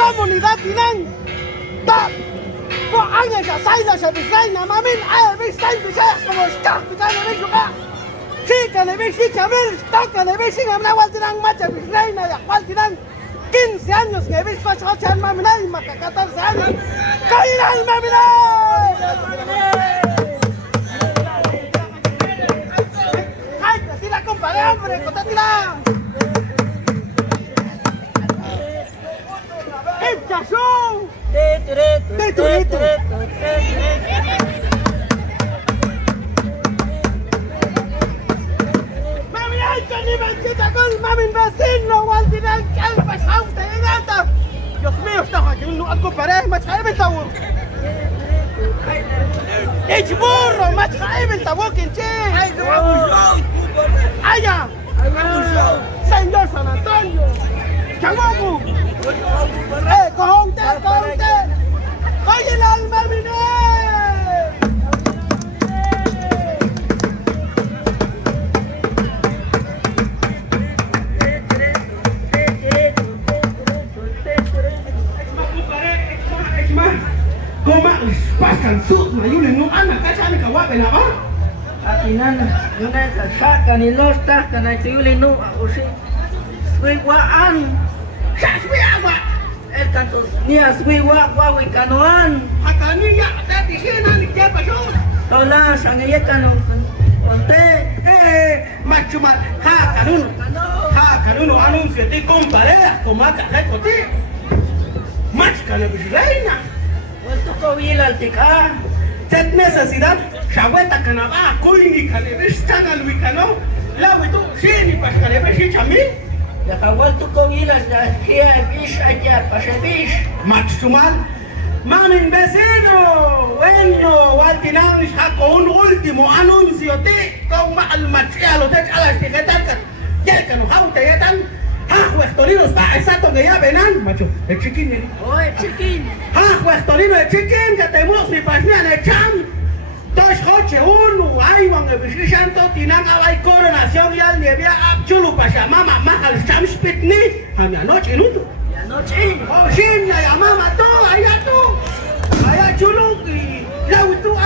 comunidad tienen da có anh ấy cả say là sẽ bị say mà mình ai bị say como está bị say bị juga si que le bị si chamil toca le bị si que me igual tienen más bị say na igual tienen 15 años que ves pasó chan maminay maka 14 años kailan maminay ay casi la compadre hombre contatila ¡Echazo! ¡Mami, ay, que ni manchita con mami vecino! ¡Waldinan, que el pasado te llegata! Dios mío, está aquí, no algo parejo, más cae el tabú. ¡Ech burro, más cae el tabú, quinche! ¡Ay, ya! ¡Señor San Antonio! ¡Chaguabu! ¡Cojonte, cojonte! ¡Oye el alma, mire! Coma paskan sut na yun no anak ka ni kawa na ba? Atinan, yun ay sa saka ni Los Tasca na ito yung no ako si Swiwaan. Sa swiwa! El canto niya Swiwa, wawi kanoan. Hakani ya, dati siya na ni Japa siya. Tola, sa ngayon kanong konte. Machuma, ha kanuno anuncio ti compare, comata la coti. Mach ka na bisreina. Walto ko wilal tika. Tet necesidad, shaweta kanaba, kuini kalebes tanal wikano. Lawi tu, sini pas kalebes si chamil. Walto ko wilal sa kaya bish aja pasabish. Maxumal, mamin vecino, bueno, waltinang con un último anuncio ti, con mal machialo te alas tigetan, ya que no jauta ya tan, Torino está exacto que ya venan, macho, el chiquín, Oye, chiquín. Torino el chiquín, que te muevas ni pasían el cham. Dos coches, uno, ahí van a ver si santo, tienen a la coronación y al nieve a chulo para mama, más al cham spitni, a mi anoche, ¿no? Ya no chin. Oh, sí, ya mama, todo, allá chulo, y ya tú,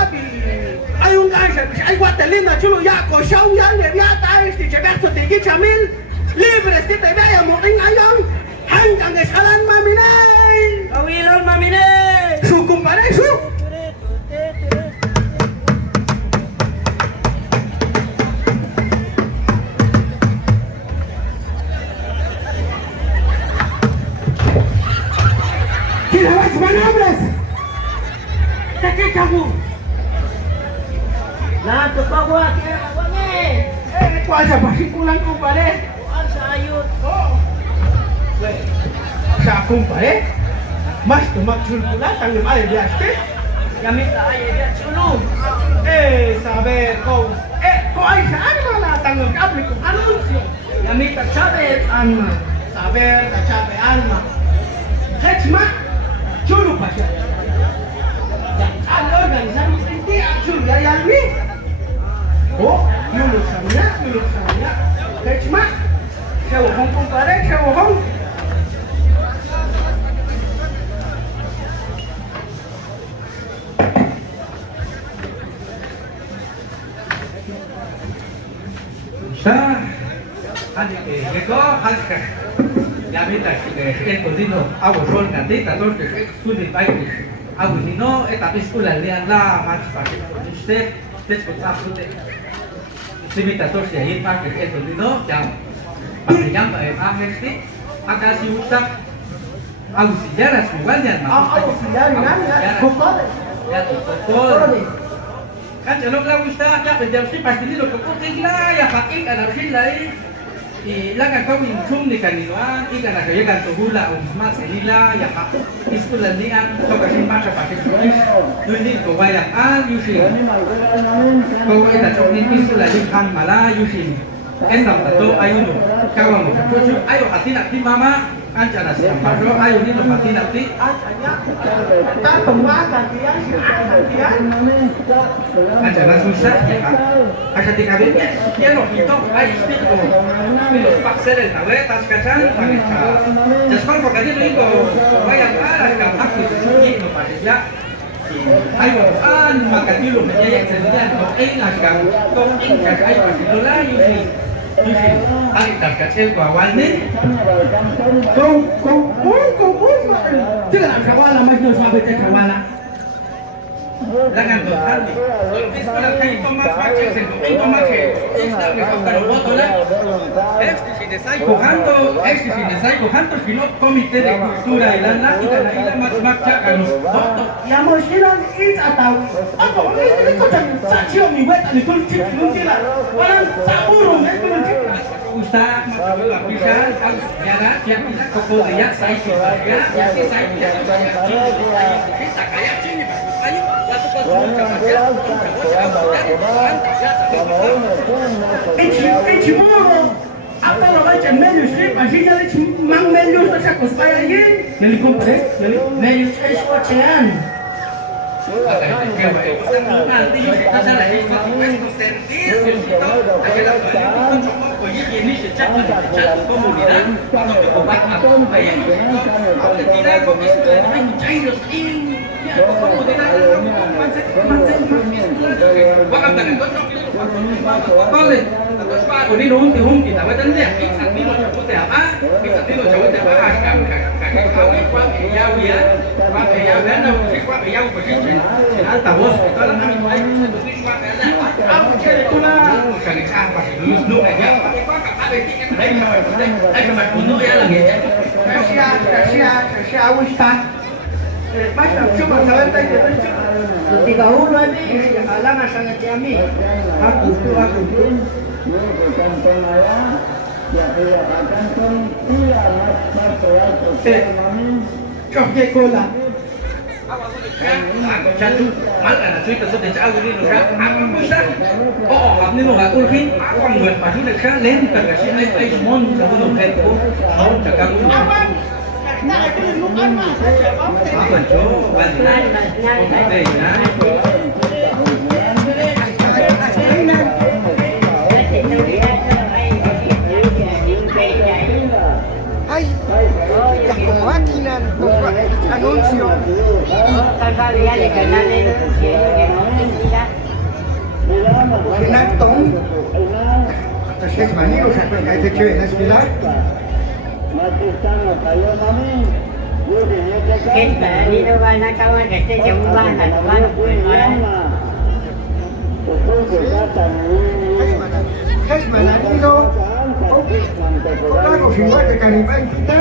hay un gancho, hay guatelina chulo, ya, cochao, ya, nieve, ya, este, chegazo, te guicha mil. Libre si te vaya moring ayam hanggang esalan mamine Kawilal mamine. Su kumpare su Kila vas manobras ¿De qué kamu? Nah, tu bawa kaya wangi. ¿Cuál se pasikulan kumpare? Sayut. Oh. Sa kumpare mas tumaksul pula tangim ay biaste Kami tak ayah dia culung. saber kau kau ay saan mala tangim kapli kung anunsyo Kami tak cabai anma. saber tachabe alma hechma chulu pa siya ang organisasyon hindi ang chulu yayalwi yulok sa niya hechma siya wahong kumpare siya wahong Llegó Halka. Ya mira que el codino hago sol cantita, dos que son de baile. Hago ni no, esta película le han la más fácil. Usted escucha usted. Si me está tos ahí más que el codino, ya. Para llama a este, acá si usa auxiliares igual ya no. auxiliar kumpare Ya todo. Kan jalur la gusta ya penjam si pasti lo kok kila ya pakai ada sila y la ka kawin chum ni kanila y kana kaya kan tuhula o smart selila ya pa iskula nian to ka sin pasa pati yun ko vaya al yusin ko ita chokni iskula ni kan mala yusin en tam to ayuno kawa mo to ayo atina ti mama ancha la se pasó hay un niño patina ti ta tổng ba cantidad ancha la susa ancha ti cabe ya lo quito hay tipo los paxeres la vetas cachan pancha ya es como que digo vaya para que papi su niño para ya hay un macatilo me ya se le dan no en la cam con en que hay para que la yo hay tarcachel guagualne con这个卡瓦拉嘛就说被这卡瓦拉 Langan total. Esto la calle toma pache, se toma que esta me falta los votos la. Este si de sai cojando si no comité de cultura y la nática la isla más chaca los votos. Ya mochilan is atau apa ini kau tak cium ni buat ni kau cium cium orang tak burung itu Ustaz, la pisa, ya da, ya pisa coco de ya sai ya si sai ya kita kayak sini apa lo baca menu sih pasti jadi mang menu tu saya kuspai lagi jadi komplit jadi menu saya ocean nanti kita salah itu sentir kita ini sejak komunitas atau obat atau bayi kalau tidak kok bisa cair ini komunitas vale con đi đúng thì hung thì tao vẫn đẹp cái thằng đi nó chả có đẹp á cái thằng đi nó chả có đẹp á cả tháo cái qua cái dao gì á qua cái dao đến đâu cái qua cái dao của cái chuyện thì ăn tao boss tao làm mình phải đi qua cái này áo chơi tôi là cái sang và cái lúc này nhá cái qua cả hai bên cái đấy mà đây mà phụ nữ là gì Saya Ustaz. Macam cuma saya tanya tiga bulan ni halangan sangat kami. Aku Coklat cola. Jangan malah nak cerita soal jauh ni loh kan. Aku pusat. Oh, ni loh aku lagi. Aku buat pasal ni kan lain terkasih ai mon sebelum itu. Mau jaga aku. Nak ada lukan mah. Apa coba bandingan. Deh, nah. Ay, las como máquinas, los anuncios. Senatong. Entonces, manero, se acuerda de hecho en la ciudad. Es manero. Lago sin guate canibal kita.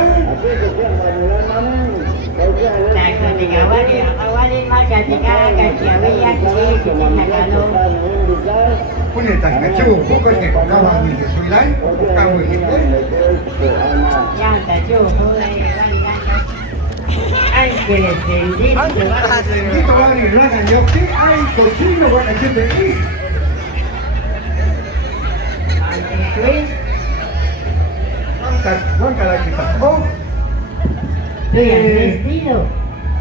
Pune tas kacu pokok ni kawan ni sesuai kamu itu. Yang kacu boleh ay que le entendí. Itu lagi lagan yoki ay cocino buat aja beki. Bangka lagi tak. Oh.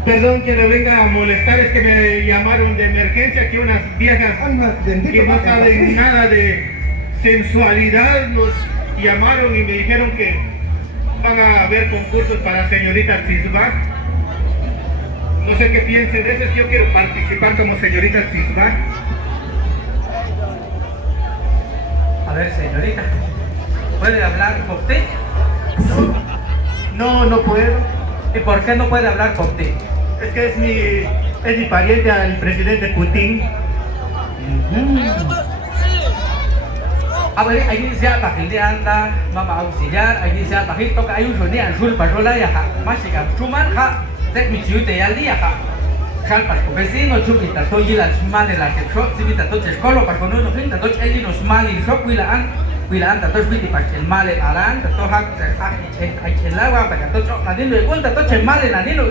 Perdón que le venga a molestar, es que me llamaron de emergencia, que unas viejas que no saben nada de sensualidad nos llamaron y me dijeron que van a haber concursos para señorita Tzisbak. No sé qué piensen de eso, yo quiero participar como señorita Tzisbak. A ver, señorita, ¿puede hablar por ti? No puedo. ¿Y por qué no puede hablar por ti? Es que es mi pariente al presidente Putin. A ver, ahí dice a Tajil anda, mama auxiliar, ahí dice a Tajil toca hay un sonido en sul parola ya ha, más llega chuman ha, tek mi chiute ya día ha. Chalpas con vecino, chupita, toyi la chuman de la que shop, si vita toche escolo, para con uno pinta, toche el dinos mal y shop, Wilaan tatos biti pachen male aran, tato hak hay agua para tato chok nadino y cuenta tato male nadino,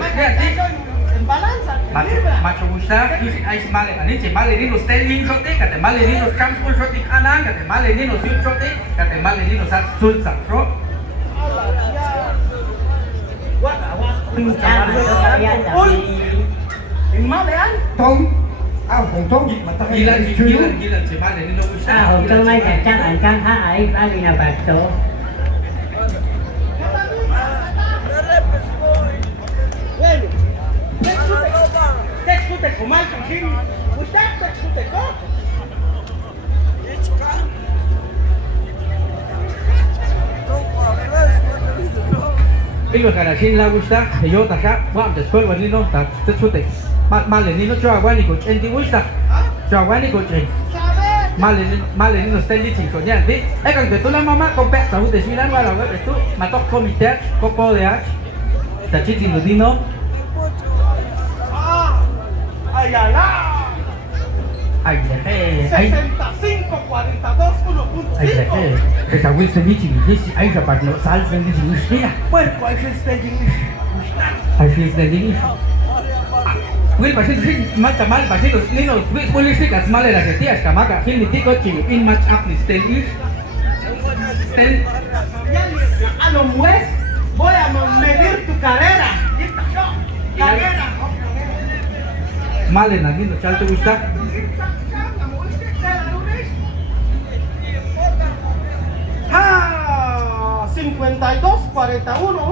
En balanza. macho gusta, hay male aniche male nino stelling shote, kate male nino campus shote kanan, kate male nino sul shote, kate male nino sat sul sat shop. Cha mà tôi phải ra tập đi. Đừng má bé anh. Thông, ao phòng thông, mà ta hay Gilan, chú. gilan, si Male Nino gusta. À, hôm tôi mấy cả chắc anh căng há ấy phải đi nào bạc chỗ. Bueno, te comal con Jim. Usted te co. Ilu kana sin la gusta, que yo ta sa, wa después wa Nino ta te chute. Male Nino cho agua ni coche, enti gusta. Cho agua ni coche. Male Nino sta lì cinco niente. E con que tu la mamá con pe sa ute silan wa la wa tu, ma to comité, copo de ach. Ta chiti no Nino. Ay, la, la. Ay, ay. 65, 42, 1.5. Ay, que sa wil se ni chi ni si ay sa part no sal se ni si ustia. Puerco, ahí se está English. Ay, si es de Nino. Will pasito sin mata mal pasito Nino, will si kas mal era que tía escamaca, fin ni tico chi in match up ni stel. Stel. A lo mues, voy a medir tu carrera. Carrera. Male na Nino, chal te gusta. Ah, 52, 41,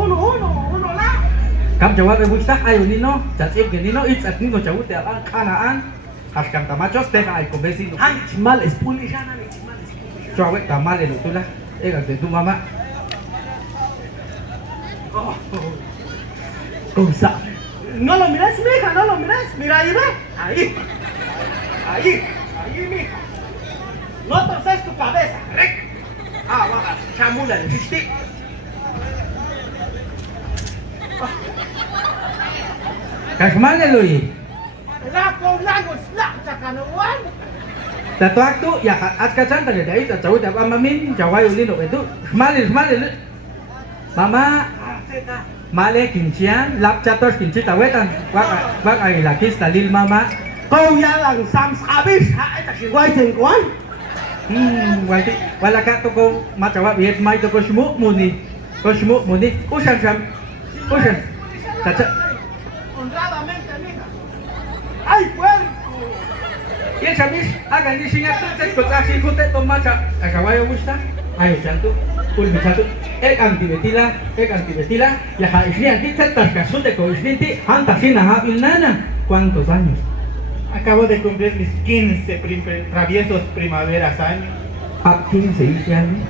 1 la. Kam jawab me gusta, ayo Nino, chasip que Nino, it's at Nino chawute al kanaan. Haskam tamachos te ay con vecino. Han chimal es pulishana, ni chimal es pulishana. Chawet tamale lo tula. Ega de tu mamá. Cosa. No lo mires, mija, no lo mires. Mira ahí, ve. Ahí. Ahí, mija. No torces tu cabeza. Rec. Ah, vamos, chamula el chiste. Kasmale lo yi. Lago, snap, chakanuan. Tatuak tu ya aska chanta de ahí chawute apa mamin chawayo Nino itu. Smale. Mama Male kincian, lap chatos kinci tawetan. Wak ay lakis talil mama. Câu ya lang sam sabis. Ha, ita si guay chen kuan. Wala ka to ko machawa biet mai to ko shmu muni. Usan. Tacha. Honradamente, mija. ¡Ay, puerco! Yan sabis, aga ni singa tu ko tasin ko te to macha. Akawayo gusta. Ayo chantu. Ulmi chantu. Ek antibetila. Ya ha isnian ti tetas kasunte ko isninti hanta sina ha nana. ¿Cuántos años? Acabo de cumplir mis 15 traviesos primaveras años. A 15 años.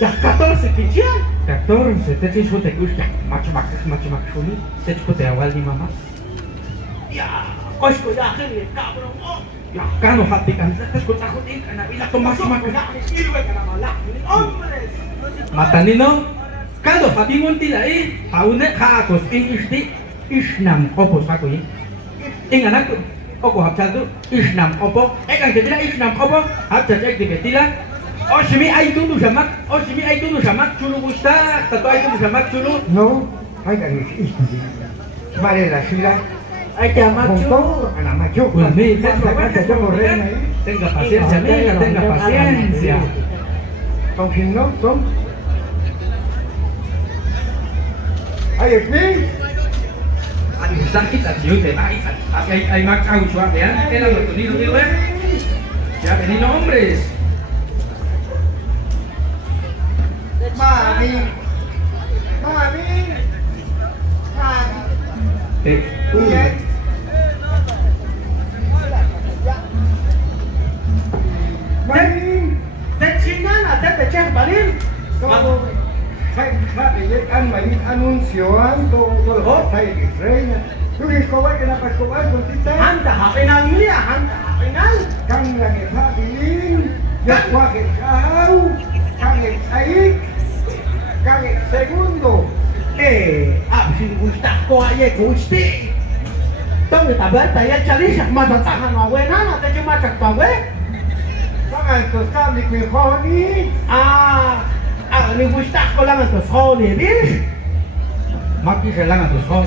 Ya 14, pichian. 14, te disfrute gusta. Macho shuli. Te disfrute awal ni mama. Ya, cosco ya, gente, cabrón. Oh, Ya kano hati kan te escucha joder, kana bila to macho. ya, sirve que la mala. ¡Hombres! Mata Nino, kano hati munti lai, haune hakos isti isnam opos aku yi. Ingat aku, hap satu isnam opo. Kan kita isnam opo, hap satu ek dibetila. Shimi ay dulu samak chulu gusta, tato ay dulu samak chulu. No, hay que ir. Vale, la sila. Ay llama Montón, a la macho. Pues sí, Tenga tenga paciencia, amiga, tenga paciencia. Con quien no son. Ay, es mí. Sakit at yute, ay mak au suave, era lo que digo, ya venido hombres. Mami. Bien. Mami. Te chingan, te echas balín. Anh mà anuncio todo lo que hay en Israel. Tú dices que la Pascual con tita. Anda, hapenal mía, anda, hapenal. Căng là người Pháp Bình, nhất qua cái kháo, căng cái ấy, căng cái segundo. Si gusta, coaye, gusti. Tong kita berta ya chalisa, mata tangan mawe nana, te cuma cak mawe. Các anh tôi cam đi quyền kho đi. Ni gusta ko lang ang tosol ni bis. Maki lang ang tusong.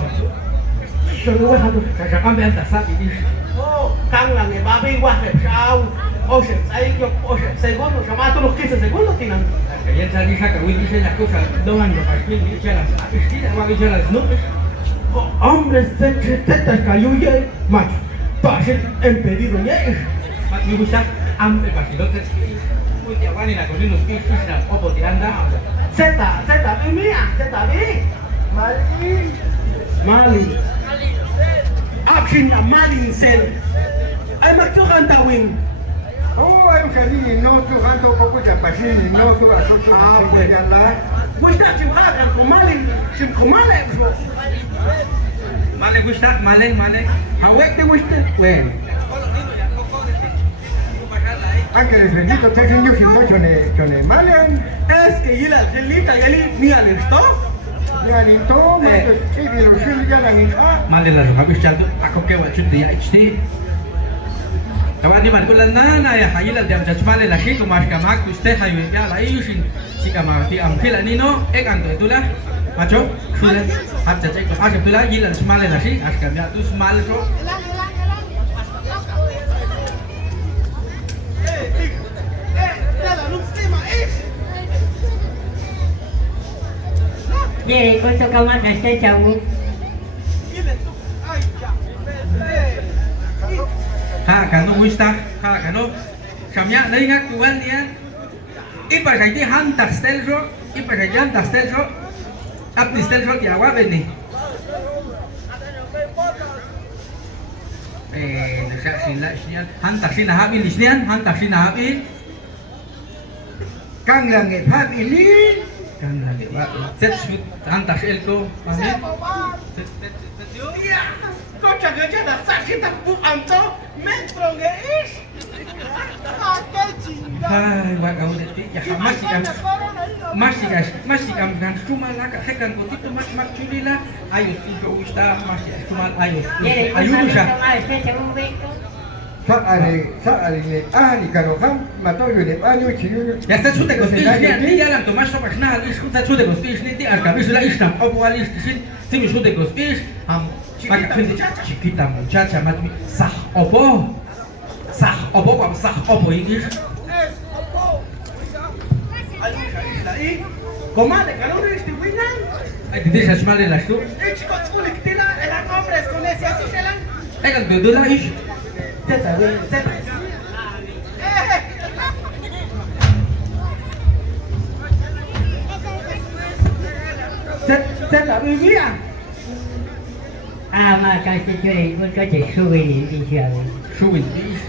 So ni wa hadu. Kaya kami ang tasap ini. Oh, kang lang ni babi wa ke sao. Oye, ahí yo, oye, segundo, llamaba a todos los 15 segundos, tienen. Kaya sa di siya kawin di siya nakusa doon yung paspil di siya las istila wagi siya las nubes. Hombres de tetas cayó ya, macho. Pasen en pedido ya. Mat mi gusta ampe pasilote. Muy te aguani na kunin los kis na opo di anda. Zeta, mía, Zeta, Malin. Malin. Action na Malin sel. Ay magtukan tawing. Oh, hay un jardín, no, tu hanto poco ya pasini, no, tu vas a otro. Ah, pues. What's that you have? And Malin, sim Malin, bro. Male gusta male. Hawek de wiste. Bueno. Ángeles benditos, te hacen yo sin mucho ne Malian. Es que yela gelita yali mía le esto. Ya ni todo, sí, pero sí, ya la ni Male la roja bisa tu ako ke wa chut dia isti. Kawan ni man kulan na ya hayila dia judge male la shi ko mas ka mak uste hayu ya la yusin si ka ma ti am khila ni no ek ang to itulah. Macho, sudah hat cek ko asap itulah yila male la shi as ka ya tu small so. Ye, kau kawan nasi jauh. Ha kanu gusta, ha kanu. Samya lai ngak kuan dia. Ipa kai ti han tak stel so, ipa kai jan tak stel so. Ap ni stel so ki awa beni. Nasa sila siya. Han tak sila habil isnian, han tak sila habil. Kang langit hat ini. Kan lagi wa. Set shoot han tak sel ko. Pahit. Ya, kau jaga jaga saksi tak bu amto metro guys. Hai, wa kau deti. Ya masih kam kan cuma lah kan ko itu mas chulila. Ayo tu usta masih cuma ayo. Ye, kau Ayo kawan sa. nasi jauh betul. Saari ni ahli karoham, matau yo ni ahli chiyo. Ya está chute con spis ni ya la tomas so personal, is chute con spis ni ti arka bis la istam obuali sin si mi chute con spis am chiquita muchacha matmi sah obo wa sah obo ingis. Comadre, calor este winan. Ay te dejas mal en las tú. Chico, tila, eran hombres con ese así se lan. Ay kan tu la is. Zeta. Zeta, vivía. Mà cái chuyện muốn có thể suy đi chơi. Shuwin is.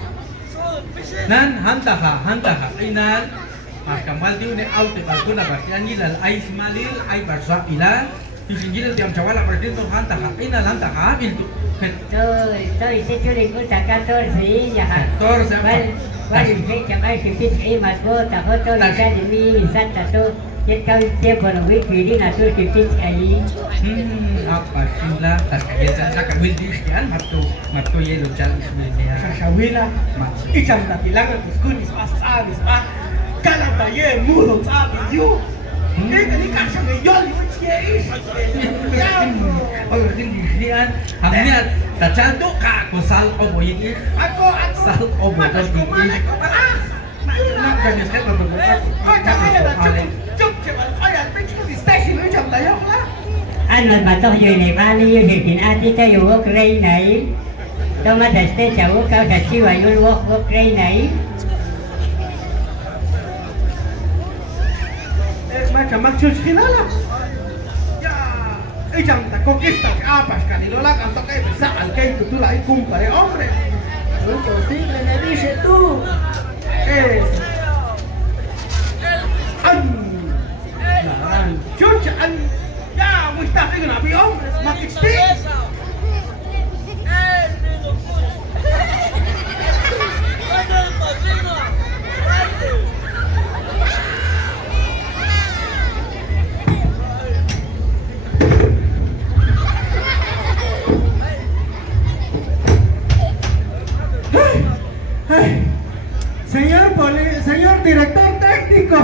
Nan hanta inan. Mas kamal diu ne auto balkona bastian gilal ai simalil ai barza ila. Isinggil tiam cawala perdito hanta ina lanta habil tu. Tôi sẽ chú định của ta ca tôi sĩ nhà hả? Tôi sẽ Và định phép chẳng ai sự thích ý mà cô ta có tôi là gia đình mình sẵn ta tôi. Chết cao tiếp còn quý vị đi là tôi sự thích ấy. Apa sila tas kaya sa kabil di sekian matu ye lo chan ismenia. Shawila, icham la bilangan kuskunis asabis ah. Kala taye mudo sabi you. Ini kan sang yoli wachie is. Oh, di sekian hamnya ta chan tu ka ko sal obo ini. Ako Sal obo to di ini. Nak kan step to ko. Kau jangan ada cuk cepat. Ayat pecah di station icham tayo lah. Anh mà tôi dưới này ba đi thì chuyện anh chỉ thấy vô cái này. Tôi mà thật sẽ chào cao thật siêu và vô cái này. Macam chulchilala. Ya, icham ta conquista apas canilola canto que besar al que tú la cumpa de hombre. No es posible, me dice tú. Es chucha an ya musta figo na bi hombres makixti. Señor director técnico,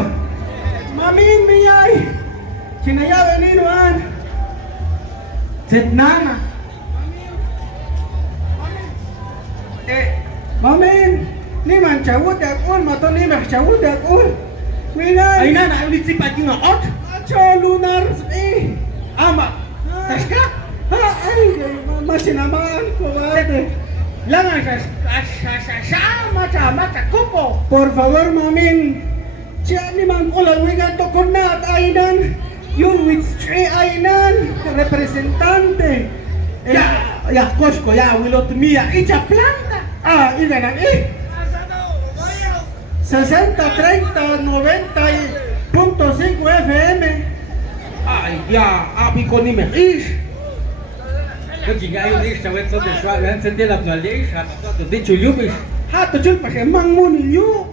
mamin miyay, sinaya veniruan, setnana, mamin, ni man chawut yakun matoni mah chawut yakun. Wingan. Ay na ulit si Pati nga ot. Cholunar ama. Taska? Ay, masinamaan ko ate. Langan sa kupo. Por favor, mamin. Siya ni mang ulan wingan to kunat ainan. Yung with three ainan. Representante. Ya Cosco, ya wilot mía, echa planta. Igan ang 60, 30, 90.5 FM. Ay, ya, api ko ni Meris. Kasi nga yun is, sawet sa deswa, yan sa tilap na liis, at ito di chulubis. Hato chul pa siya mang muniyo.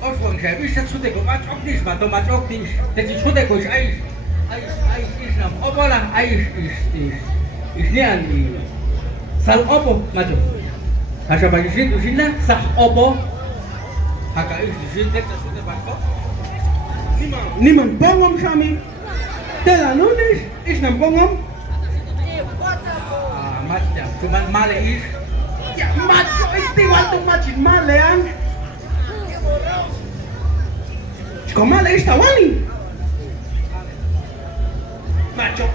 Oswang siya, is, at sude ko, machok dis, machok dis. Kasi sude ko, is, na, opo lang, is niyan, sal opo, macho. Asa pa isin, na, sa opo. Haka is, tek sa sude bato. Ni man pongom sa amin. Tela nunes, is nang pongom. Macam, cuman male is. Ya, macho, este wato machin malean. Komale is tawani. Macho.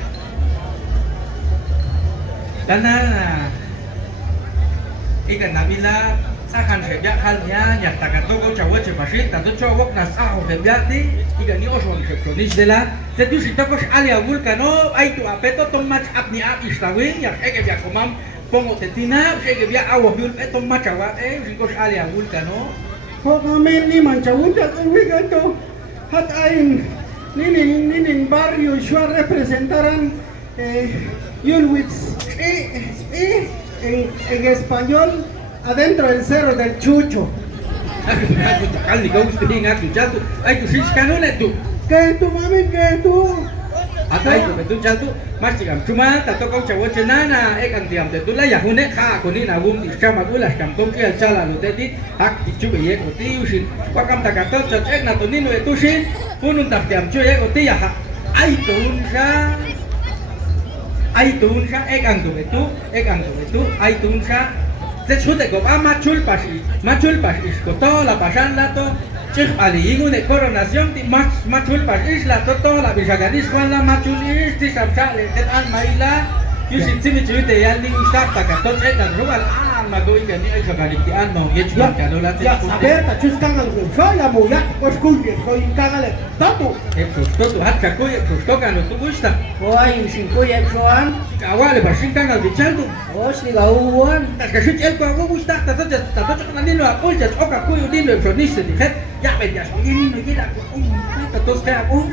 Karena ikan nabila sakan sebya halnya yang tak kau cawat cepasit, tapi cowok nasah sebya di ikan ni osong sepsonis dela. Jadi si takos alia vulcano, ay tu apeto tomat apni apis tawin yang biar komam pongo tetina, biar awak yul tomat cawat si kos alia vulcano. Kok kami ni mancawuda kung wiganto. Hat ayin nining barrio siya representaran yun with en español adentro del cerro del Chucho. Aku takal ni kau mesti ingat tu jatuh. Ay tu sis kanon itu. ¿Qué tu mami qué tu? Atay tu betul jatuh. Masih kam cuma tak kau cawat cenana. Ang tiam tu lah ya hunek ha kuni nabum isya magulas kam tong kia cala lu tadi hak dicu ye koti usin. Wakam tak kata cocek na tu ninu itu sin. Punun tak tiam cu ye koti ya hak. Ay tun sa ang tu itu ay tun sa. Sechute ko machul pas is ko to la pasan la to. Cik ali ingun coronación di machul pas is la to la bisagadis kwan la machul is di samsa le an maila yusin simi chute yan ling start tak to cek dan rugal magoi kan ni ay sagaditian mo ye chuan kanola Ya, saber ta chus kangal ko. Soya mo ya kos kundi ko kangal tato. Toto hat kakoy to kan tu gusta. Hoy, sin kuya Joan. Awale pasin kangal bichaldo. Oh, si gauan. Tas kasi el ko ako gusta ta kan nino apol jas oka kuyo dino soniste di het ya ben ya ini no gila ko ta tos ka ako.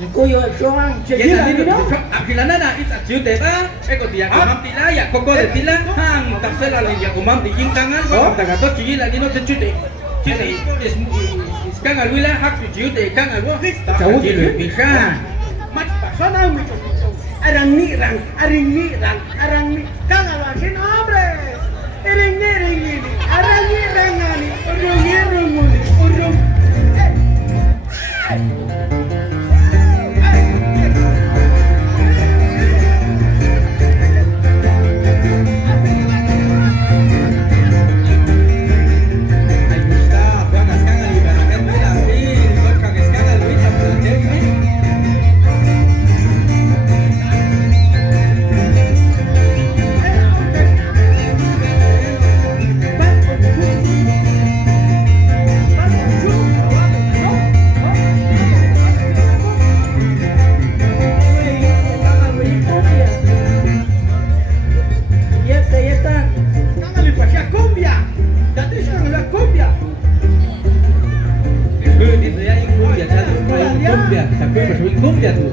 Sin kuya Joan. Yan nino akilana na it's a chute ba eko dia ko mampila ya koko de tila hang taksela le ya ko mampi kintangan ko ta gato chigila nino se chute. Chute is kangal wila hak chute kangal wo ta chute bisa. Mat pasana mo to. Arang ni rang, kangal asin hombre. Ring ni, arang ni rangani, urung muli, urung. Cumbia tu.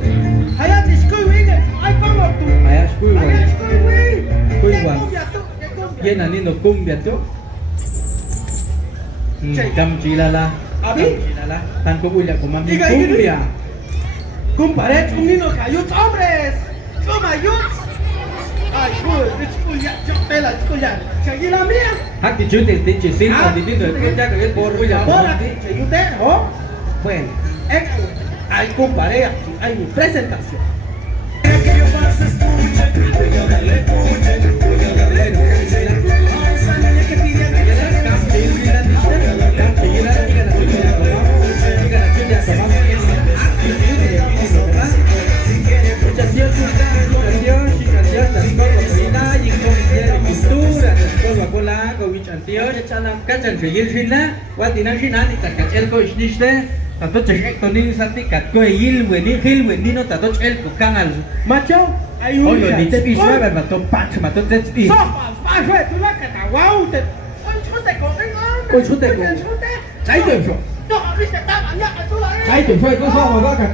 Hayat iskoy wingen, ay pangor tu. Ayas kuiwan. Hayat iskoy wing. Kuiwan. Kumbia tu, kumbia. Yan ang nino cumbia tu. Kam chilala. Abi? Chilala. Tan ko buya ko mami Iga, cumbia. Kumpare chungino kayut hombres. Kumayut. Ay, it's kuya, tela, kuya. Seguí la mía. Hak di chute di chisin di dino ko ya ka por buya ko Ahora, mami. chayute, oh. Bueno. Ay, comparé aquí, hay mi presentación. Bueno, educación, calidad, calidad, cultura, Coca-Cola, Gowich Antioch, Kachan Figil Shina, Watinan Shina, Takachel Coach Nishte, Tatoch Ectoni Sati, Katko Yil, Wenino, Tatoch El Kukangal. Macho, oye, ni te piso, mató Pacho, mató Tetsi. Ôi chú tệ của cháy tuyển rồi cháy tuyển rồi có sao mà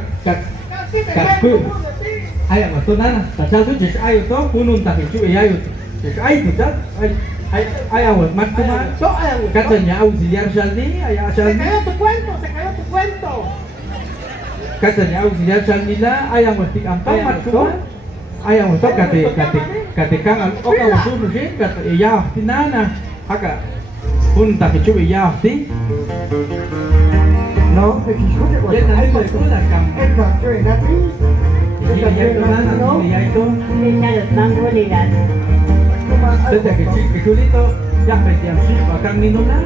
cả quên ai mà tôi nói là tại sao tôi chỉ ai đó cũng luôn tập chú ý ai chỉ ai thực chất ai ở mặt tôi mà các nhà nhà ông gì ra đi ai ra đi các nhà ông gì ra đi là ai ở mặt thì am tao mặt tôi ai ở mặt tôi cả thì các anh có cái một số người cả thì giao thì ná nè hả pun tak cuci ya, ti? No, Dia nanti berkulah kamu. Dia yang mana? Dia itu. Kita datang dulu kan. Sejak kecil itu yang berdiam sih bahkan minumlah.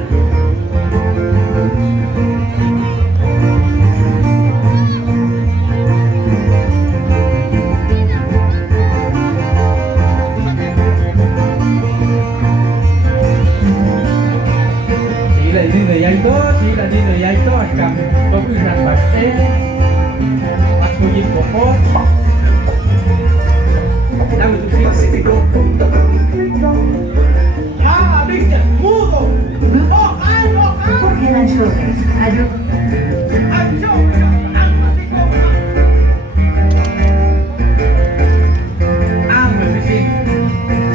Di người itu akan berperan pasti aku jadi pokok dan itu Ah, viste, mudo. ¿Por qué las otras?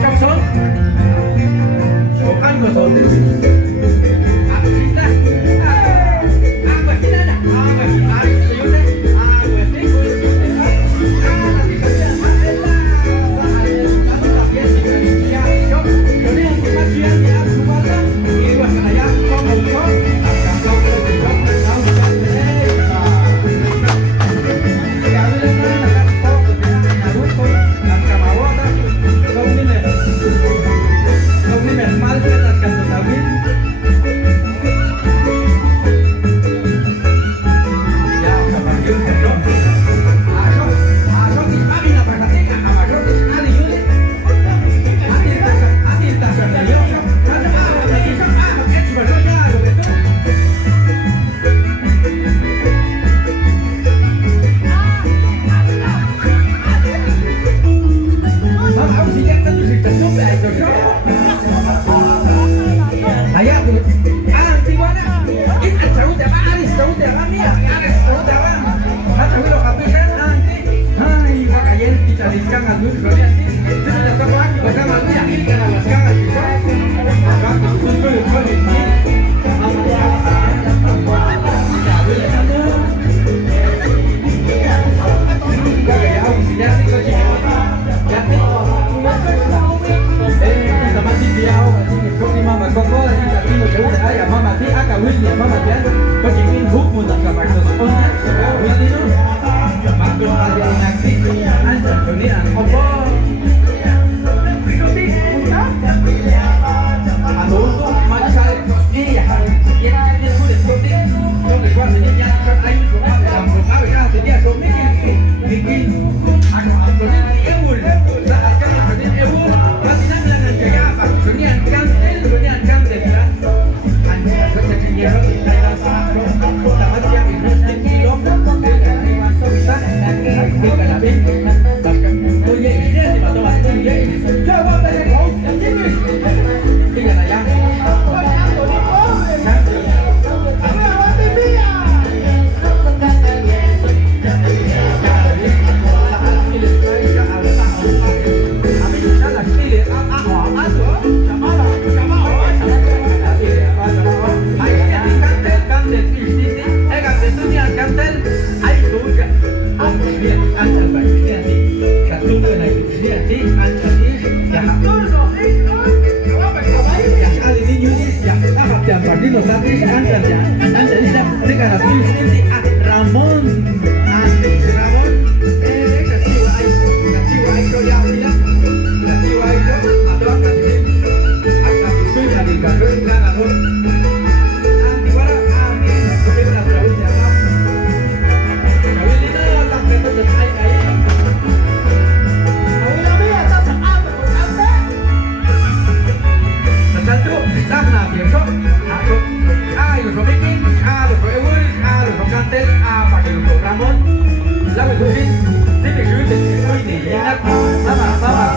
trong số ăn của số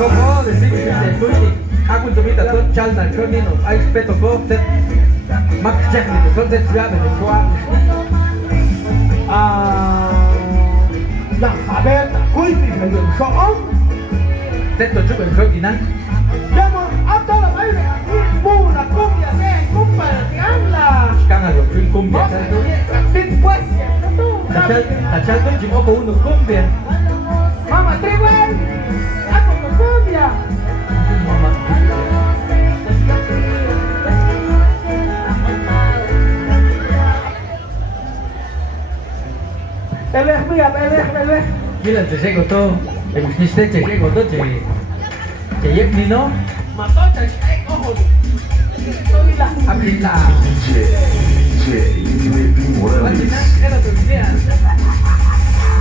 como decir que estoy aku tumita tot chalna chonino ai speto ko set mak jack ni tot set ya be ko La saber kuiti el shoon. set to chuben ko dinan Llamo a toda la baile. Una cumbia de cumpa de habla. kanga lo prin cumbia Sin pues. tachal to jimo ko uno cumbia Mama tribal. Ako con cumbia. mama Pelej. mira te llego todo el miste te llego todo te yep ni no Matocha, ojo. Soy la. abila DJ Wajina era tu idea.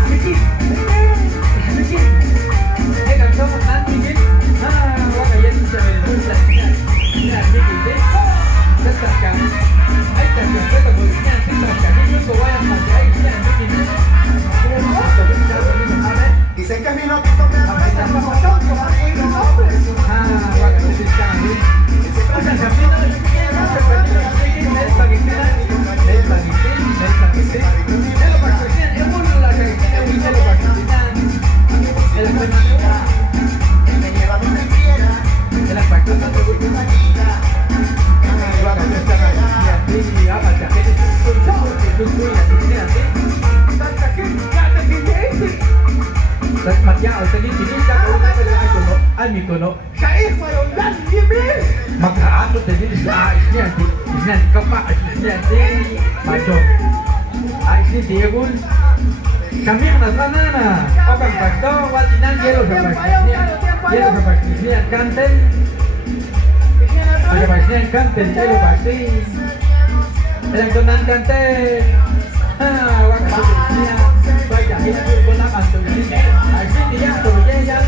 Miki. Eka somo nanti ke. Waka yeni sabe nunca. Ya miki ke. Tetaka. Ai taka tetaka bolnya tetaka. Ni ko waya majai ya miki. Dicen que mi loquito me apesta como tonto, Waka tetaka. Osa sabino yo quiero Shaikh Mayondan Jibril. maka aku tadi isnya kapak isnya maju isnya dia pun kami nana orang pasto watinan dia loh kanten ada pasnya kanten dia loh pasti yang konan kanten orang pasnya banyak itu konan kanten isnya dia tuh dia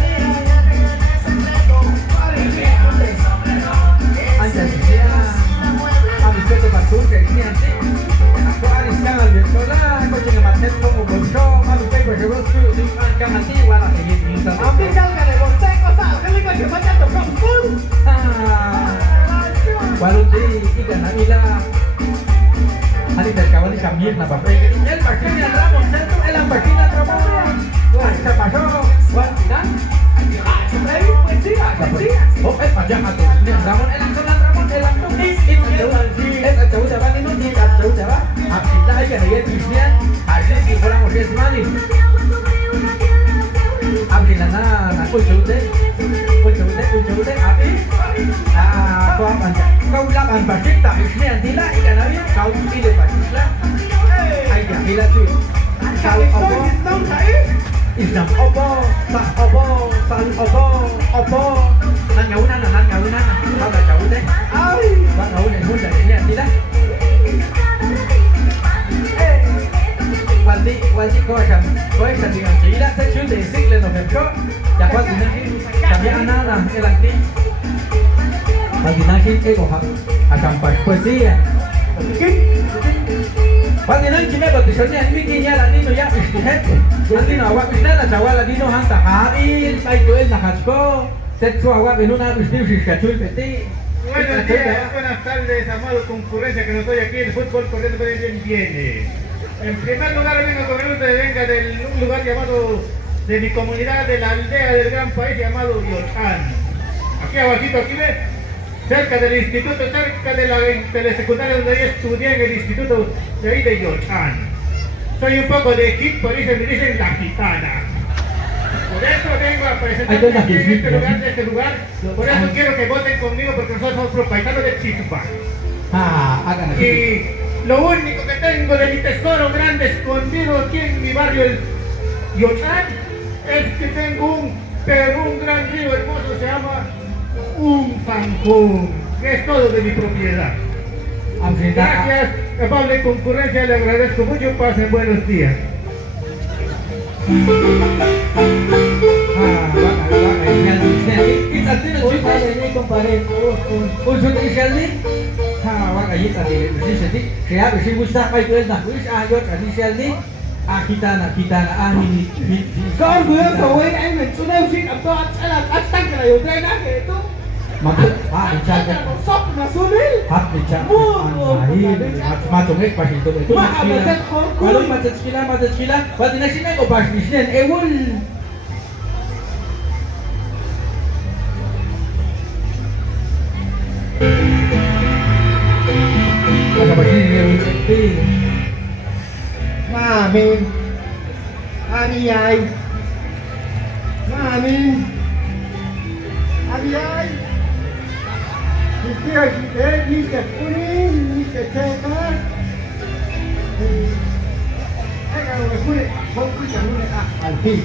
kau lapan basit tak isnya tila ikan aja kau pilih basit lah ayah bila tu kau apa Islam apa tak apa sal apa nanya unan kau dah jauh deh kau tahu deh pun dari isnya tila Wajib kau akan dengan cila terjun dari siklen of kau dapat nanti kami anak elanti bagi nasi itu akan persia. Bagi nasi ni bagi soalnya ini kinya lagi no ya istihat. Jadi no awak isna la jawab lagi no hantar hari baik tu nak hasko. Set tu awak ini nak bisnis kacul peti. Buenos días, buenas tardes, amado concurrencia que no estoy aquí, el fútbol corriendo bien viene. En primer lugar vengo con un venga de un lugar llamado de mi comunidad de la aldea del gran país llamado Yochán. Aquí abajito, aquí ves, cerca del instituto, cerca de la telesecundaria donde yo estudié en el instituto de ahí de Yochán. Soy un poco de hip, por eso me dicen la gitana. Por eso vengo a presentarme aquí en este lugar, por eso quiero que voten conmigo porque nosotros somos paisanos de Chispa. Y lo único que tengo de mi tesoro grande escondido aquí en mi barrio, el Yochán, es que tengo un gran río hermoso, se llama un Zanjón, que es todo de mi propiedad. Gracias, amable concurrencia, le agradezco mucho, pasen buenos días. gitana, ni. Có người rồi anh mình xuống đây xin ông cho anh tăng cái này ở đây đã kể tôi. Maksud, bicara. Sop na sunil. Bicara. Macam ni pasti itu. Kalau macam sekilas, pasti nasi ni kau pasti ni ewul. Kalau pasti ni ewul cepi. Mamin, Abiyay, Mamin, Abiyay. Mr. Mr. Kunin, Mr. Cheka. Kalau kunin, fokus kunin alfi.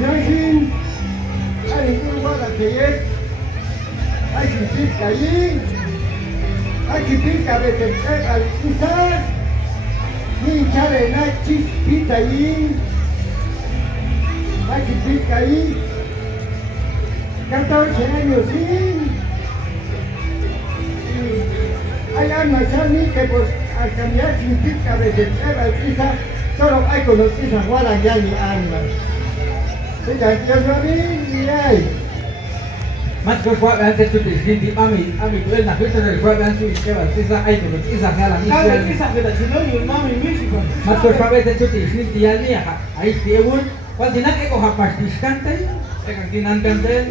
Yasin, hari itu baru kaya. Hari itu kaya. Hari itu kaya betul alfisa. Ni cara nak cheese pizza ini. Hari itu kaya. Kata saya nyosin. Hay macam ni que pues al cambiar sin pizza de la pizza solo hay con los pizzas guarda ya ni anda. Tidak yo ni ay. Mas kau buat nanti tu di sini, ami tu nak kita dari buat nanti kita sisa ay tu sisa ngalah ni. Kalau kita kita sino ni mami Mexico. Mas kau buat nanti tu di sini dia ni ay tiawun. Kalau tidak eko hapastiskan teh, eko dinankan teh.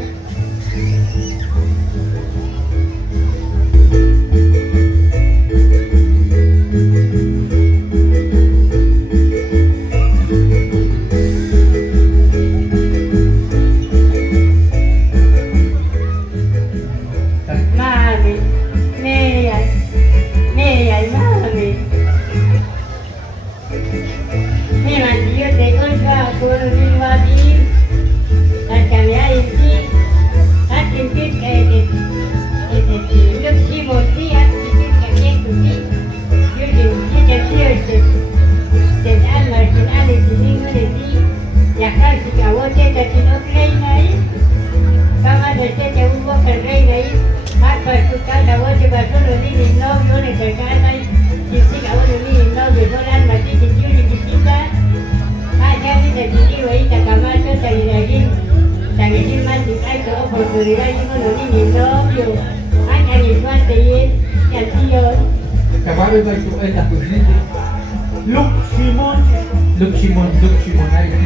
Luke Simon.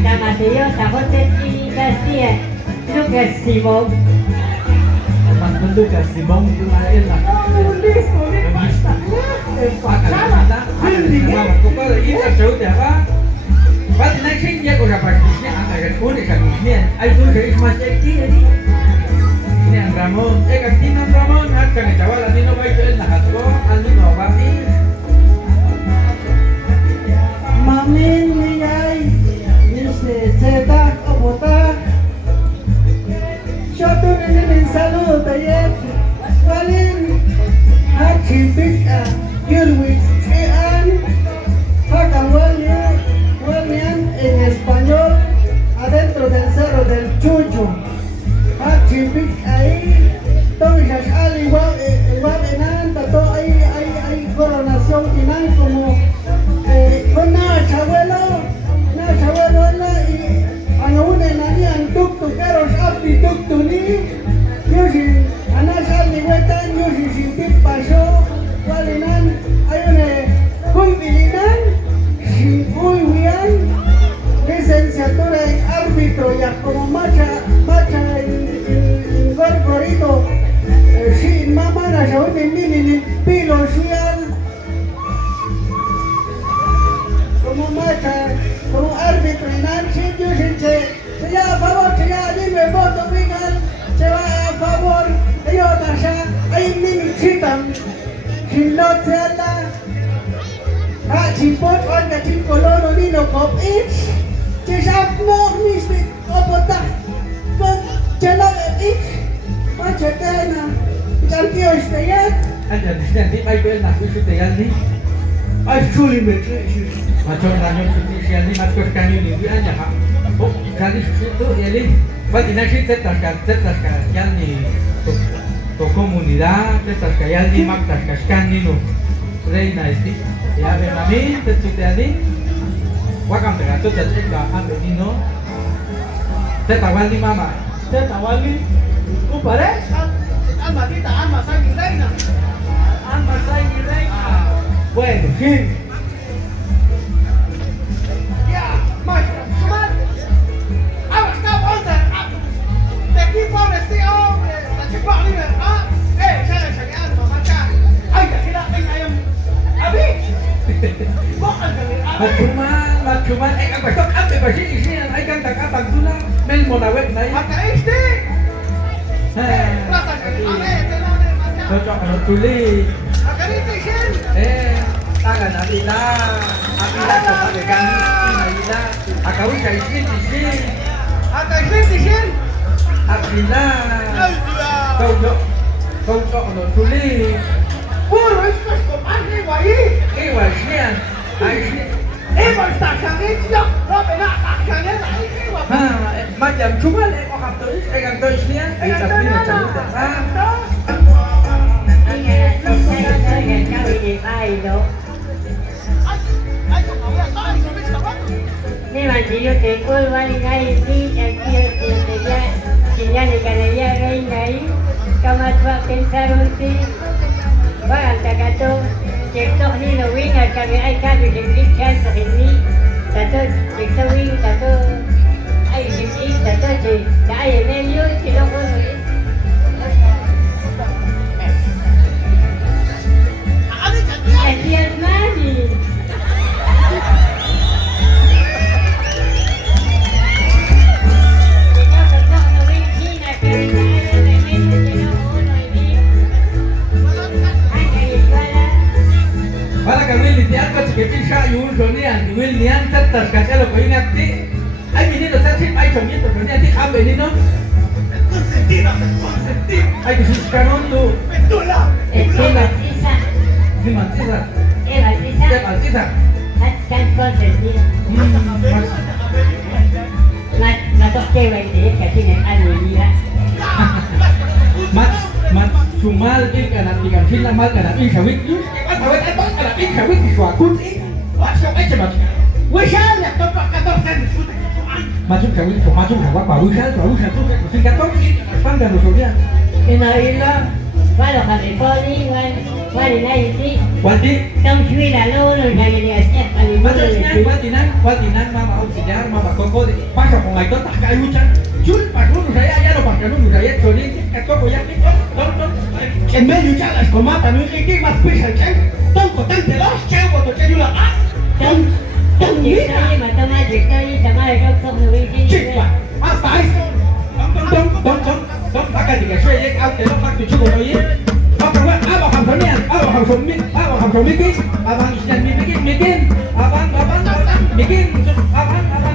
Nama saya Sahabat Garcia. Lucas Simon. Mas Lucas Simon tu lain lah. Pati nak sini aku dapat ni angkat kulit kami ni. Aku dari semasa kecil ni. Ini ang Ramon. Katino Ramon at kami jawab lagi no baik tu nak aku anu no bagi. Mamin ni ay. Dice Zeta Obota. Shoto ni saludo tayo. Walin. Hachi pizza. Yulwis. Sean. Hakan walin. En español, adentro del cerro del Chucho. Hachipik ahí, entonces al igual en Anta, todo hay coronación final como con Nacha abuelo y aún en Anian Tuktu, Keros Api Tuktu ni, yo si Anasal ni Wetan, yo si Sintip pasó, Walinan, hay un Kuibilinan, si Kuiwian. Licenciatura en árbitro ya como macha en gorgorito sí mamá na yo de mini pilo social como macha como árbitro en anchi yo se ya a favor se ya libre voto final se va a favor ellos allá hay mini chitan sin no se la chipot on the chip color nino cop each. Saya mau mesti apa tak? Jalan ik, macam mana? Cantik istayat. Ada di sini baik nak usut yang ni. I truly make it. Macam nanya usut yang ni macam kami ni dia aja. Oh, kali itu yang ni. Pati nak kita tertaskan yang ni. To comunidad tertaskan yang ni mak tertaskan ni no. Reina itu. Ya, memang ni tercuti ni. Wakam dengan tu jadi enggak ambil Nino. Saya tawali mama. Saya tawali. Upare, ama kita ama sa reina. Ama sai reina. Bueno, sí. Ya, mas, cuman. Ahora está onda. De aquí pobre este hombre, la chipa ni saya sangat mamaca. Ay, kira ayam. Abi. Bukan kali. Macuman, ang pasok ang bebasin isian, ay kang takapag tula, mel mo na wet na yun. Maka este. Rasa kali. Cocok ano tuli. Maka este sin. Taga na pila. Apila sa pagkakas, inayila. Akawin sa isin. Maka este sin. Apila. Cocok ano tuli. Puro estos comadre guay. Iwa siyan. Ay siyan. Iba está sanitio. No me da sanitio. Macam cuman ko kaptois, kantois niya. Ay sabi na salita. Ni manchillo te colva ni nadie ti, aquí te ya, ya ni canella reina ahí, kamat wa pensar unti, wa antakato, cektoh ni no winga kami ay kami jengkit kan sahini, tato cektoh wing tato, ay jengkit tato cek, ay melio silong ko ni. Adian mani. Para kami litian ko sige siya yung niyan, will niyan tatas kasi lo ko inati. Ay minino sa sip ay chomito ko niyan ti kambe nino. Consentida. Ay gusto ka nun to. Betula. Eva Sisa. Si Mansisa. Eva Sisa. Si Mansisa. Kan consentida. Matok cewek dia kasi ng ano niya. Mat sumal din ka na tigang sila mal ka na insawit yun. Mawet ay bang ka na insawit di suakun eh. Wasok ay sabat. Wisal ya topak katorkan. Masuk kawin so masuk hawa pa wisal to sing kator pang dan usulnya. Inaila. Walo kami poli, wali na iti. Wadi Tong chui la lo lo kami ni asya kami wadinan mama auxiliar mama koko pasa kung ay tak kayucan. Jul pasun saya ya lo pasun saya joli eto ko ya don. En medio ya las comata no es que más pues al chen. Tonco tan te los chavo to chayula. Tong ni sa ni mata ma jek ni sama rok sok no wi ji. Chipa. Hasta ahí. Don baka diga shui yek au te lo pak tu chuko no yin. Baka wa abang ham sonian, abang ham somik, abang isian mi bikin, abang bikin, abang